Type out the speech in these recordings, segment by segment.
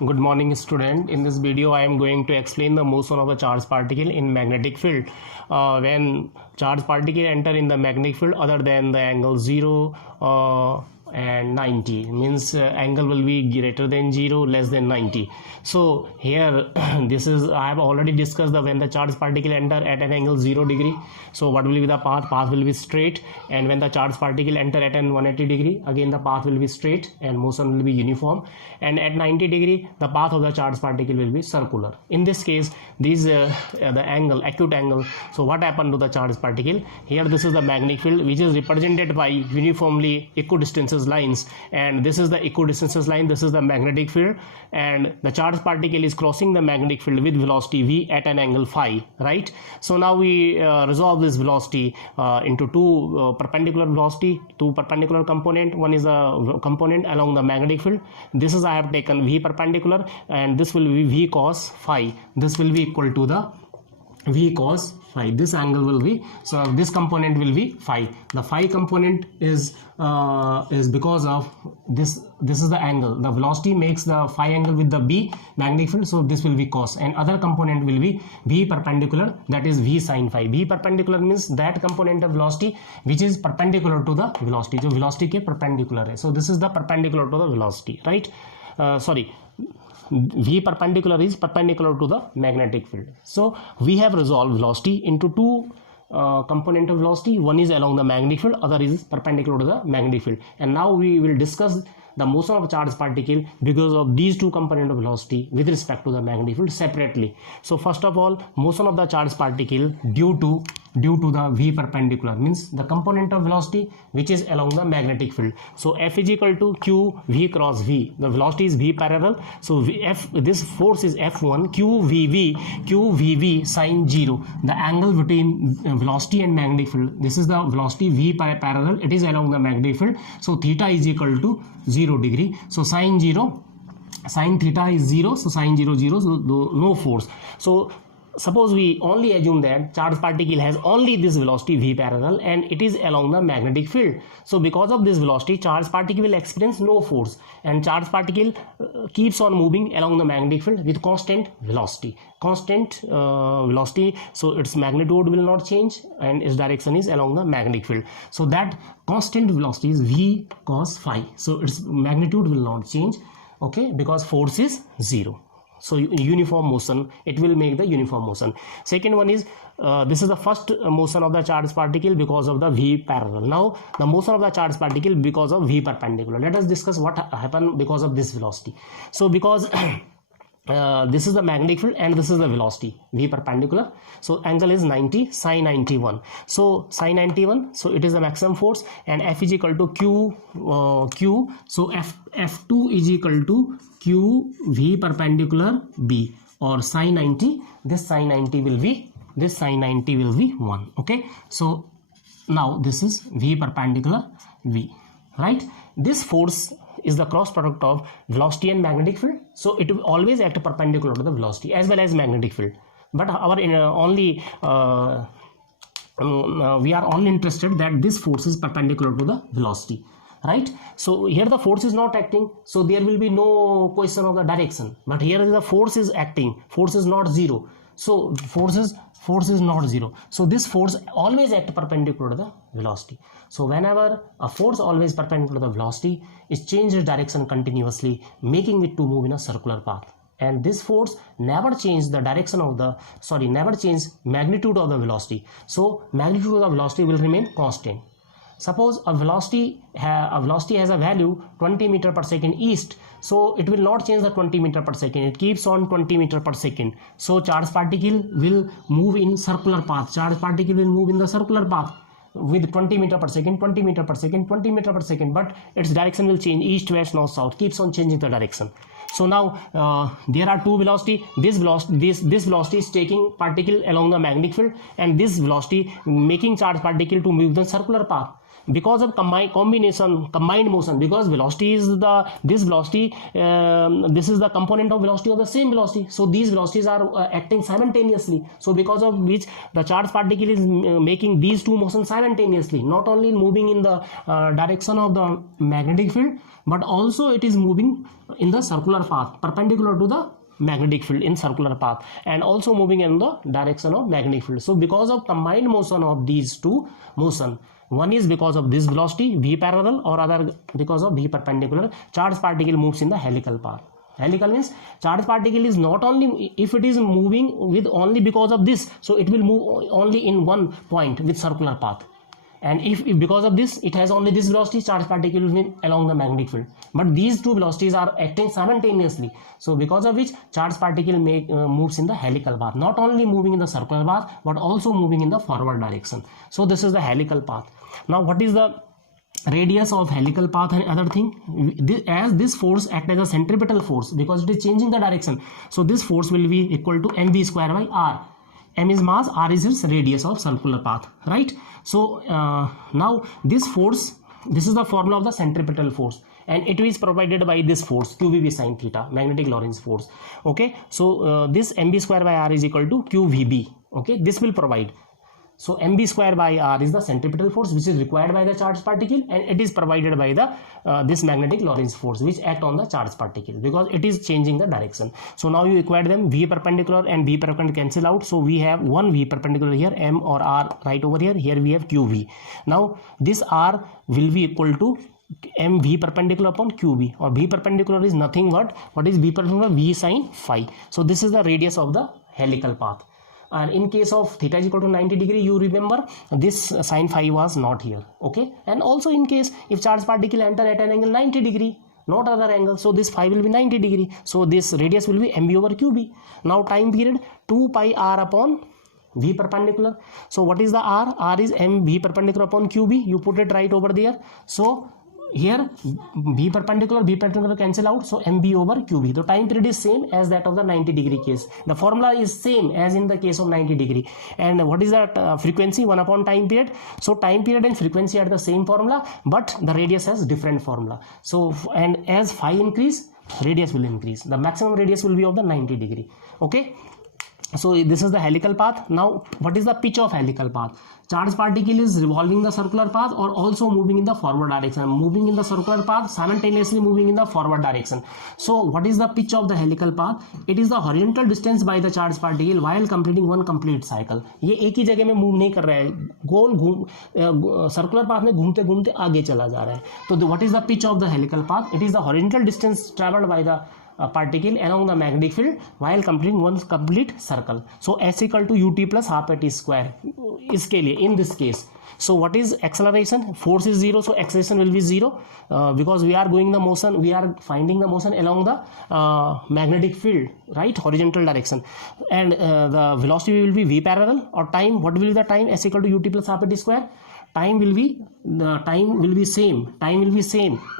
Good morning, student. In this video, I am going to explain the motion of a charged particle in magnetic field. When charged particle enter in the magnetic field other than the angle 0 and 90, means angle will be greater than 0, less than 90. So here this is, I have already discussed the when the charged particle enter at an angle 0 degree. So what will be the path? Path will be straight. And when the charged particle enter at an 180 degree, again the path will be straight and motion will be uniform. And at 90 degree, the path of the charged particle will be circular. In this case, this the angle, acute angle. So what happened to the charged particle? Here this is the magnetic field, which is represented by uniformly equidistances lines, and this is the equidistances line, this is the magnetic field, and the charged particle is crossing the magnetic field with velocity v at an angle phi, right? So now we resolve this velocity into two perpendicular velocity, two perpendicular component. One is the component along the magnetic field. This is I have taken v perpendicular, and this will be v cos phi. This will be equal to the v cos phi. This angle will be, so this component will be phi. The phi component is because of this is the angle, the velocity makes the phi angle with the b magnetic field, so this will be cos, and other component will be v perpendicular, that is v sin phi. V perpendicular means that component of velocity which is perpendicular to the velocity, जो velocity के perpendicular है. So this is the perpendicular to the velocity, right? V perpendicular is perpendicular to the magnetic field. So we have resolved velocity into two component of velocity. One is along the magnetic field, other is perpendicular to the magnetic field. And now we will discuss the motion of charged particle because of these two component of velocity with respect to the magnetic field separately. So first of all, motion of the charged particle due to the v perpendicular means the component of velocity which is along the magnetic field. So F is equal to q v cross v. The velocity is v parallel, so this force is F1 q v sin 0. The angle between velocity and magnetic field, this is the velocity v parallel, it is along the magnetic field, so theta is equal to 0 degree. So sin theta is 0, so sin 0 0, so no force. So suppose we only assume that charged particle has only this velocity v parallel and it is along the magnetic field. So because of this velocity, charged particle will experience no force, and charged particle keeps on moving along the magnetic field with constant velocity. So its magnitude will not change and its direction is along the magnetic field. So that constant velocity is v cos phi. So its magnitude will not change, okay, because force is 0. So uniform motion, it will make the uniform motion. Second one is this is the first motion of the charged particle because of the v parallel. Now the motion of the charged particle because of v perpendicular. Let us discuss what happened because of this velocity. So because this is the magnetic field and this is the velocity v perpendicular, so angle is 90 sin 91. So sin 91, so it is the maximum force, and F is equal to q, so F2 is equal to q v perpendicular b, or sin 90, this sin 90 will be 1, okay. So now this is v perpendicular v, right? This force is the cross product of velocity and magnetic field, so it will always act perpendicular to the velocity as well as magnetic field. But our we are only interested that this force is perpendicular to the velocity, right? So here the force is not acting, so there will be no question of the direction. But here the force is acting, force is not 0, so force is not 0, so this force always act perpendicular to the velocity. So whenever a force always perpendicular to the velocity, it changes direction continuously, making it to move in a circular path. And this force never changes the direction of the, never changes magnitude of the velocity. So magnitude of the velocity will remain constant. Suppose a velocity has a value 20 meter per second east, so it will not change the 20 meter per second, it keeps on 20 meter per second. So charged particle will move in circular path, charged particle will move in the circular path with 20 meter per second, 20 meter per second, 20 meter per second, but its direction will change, east, west, north, south, keeps on changing the direction. So now there are two velocity. This velocity is taking particle along the magnetic field, and this velocity making charged particle to move the circular path. because of combined motion, because velocity is this velocity, this is the component of velocity of the same velocity, so these velocities are acting simultaneously. So because of which the charged particle is making these two motions simultaneously, not only moving in the direction of the magnetic field, but also it is moving in the circular path perpendicular to the magnetic field in circular path, and also moving in the direction of magnetic field. So because of combined motion of these two motion, one is because of this velocity v parallel, or other because of v perpendicular, charged particle moves in the helical path. Helical means charged particle is not only, if it is moving with only because of this, so it will move only in one point with circular path, and if because of this it has only this velocity, charged particle will move along the magnetic field. But these two velocities are acting simultaneously, so because of which charged particle moves in the helical path, not only moving in the circular path but also moving in the forward direction. So this is the helical path. Now what is the radius of helical path and other thing? As this force acts as a centripetal force, because it is changing the direction, so this force will be equal to mv square by r. M is mass, r is its radius of circular path, right? So now this force, this is the formula of the centripetal force, and it is provided by this force qvb sin theta, magnetic Lorentz force. Okay, so this mb square by r is equal to qvb. Okay, this will provide. So mb square by r is the centripetal force which is required by the charged particle, and it is provided by the this magnetic Lorentz force which act on the charged particle because it is changing the direction. So now you equate them, v perpendicular and v perpendicular cancel out, so we have one v perpendicular here, m or r right over here, here we have qv. Now this r will be equal to mv perpendicular upon qv, or v perpendicular is nothing but what is v perpendicular, v sin phi. So this is the radius of the helical path. And in case of theta is equal to 90 degree, you remember this sin phi was not here. Okay, and also in case if charged particle enter at an angle 90 degree, not other angle, so this phi will be 90 degree, so this radius will be mv over qb. Now time period 2 pi r upon v perpendicular. So what is the r? R is mv perpendicular upon qb. You put it right over there. So here v perpendicular cancel out, so mv over qb. The time period is same as that of the 90 degree case. The formula is same as in the case of 90 degree. And what is that frequency? 1 upon time period. So time period and frequency are the same formula, but the radius has different formula. So and as phi increase, radius will increase. The maximum radius will be of the 90 degree. Okay, so this is the helical path. Now what is the pitch of helical path? Charged particle is revolving the circular path or also moving in the forward direction, moving in the circular path, simultaneously moving in the forward direction. So what is the pitch of the helical path? It is the horizontal distance by the charged particle while completing one complete cycle. ये एक ही जगह में move नहीं कर रहा है, गोल घूम circular path में घूमते घूमते आगे चला जा रहा है. तो what is the pitch of the helical path? It is the horizontal distance traveled by the particle along the magnetic field while completing one complete circle. So s equal to ut plus half at square. इसके लिए in this case. So what is acceleration? Force is 0, so acceleration will be 0 because we are going the motion, we are finding the motion along the magnetic field, right, horizontal direction, and the velocity will be v parallel, or time, what will be the time? S equal to ut plus half at square. Time will be same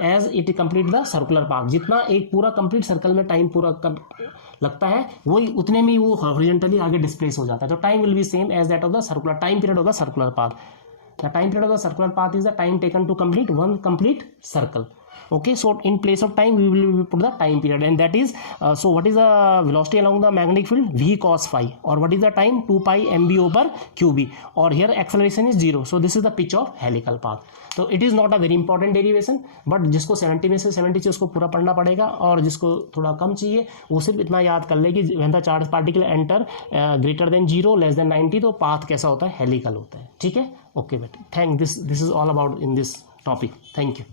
as it complete the circular path. जितना एक पूरा complete circle में time पूरा लगता है, वही उतने में वो horizontally आगे displace हो जाता है. तो time will be same as that of the circular time period of the circular path. The time period of the circular path is the time taken to complete one complete circle. Okay, so in place of time we will put the time period, and that is so what is the velocity along the magnetic field? V cos phi. Or what is the time? 2 pi mb over qb. Or here acceleration is 0, so this is the pitch of helical path. So it is not a very important derivation, but जिसको 70 में से 70 चाहिए उसको पूरा पढ़ना पड़ेगा, और जिसको थोड़ा कम चाहिए वो सिर्फ इतना याद कर ले कि when the charged particle enter greater than 0 less than 90, तो path कैसा होता है? हेलिकल होता है. ठीक है, ओके बेटा, thank this is all about in this topic. Thank you.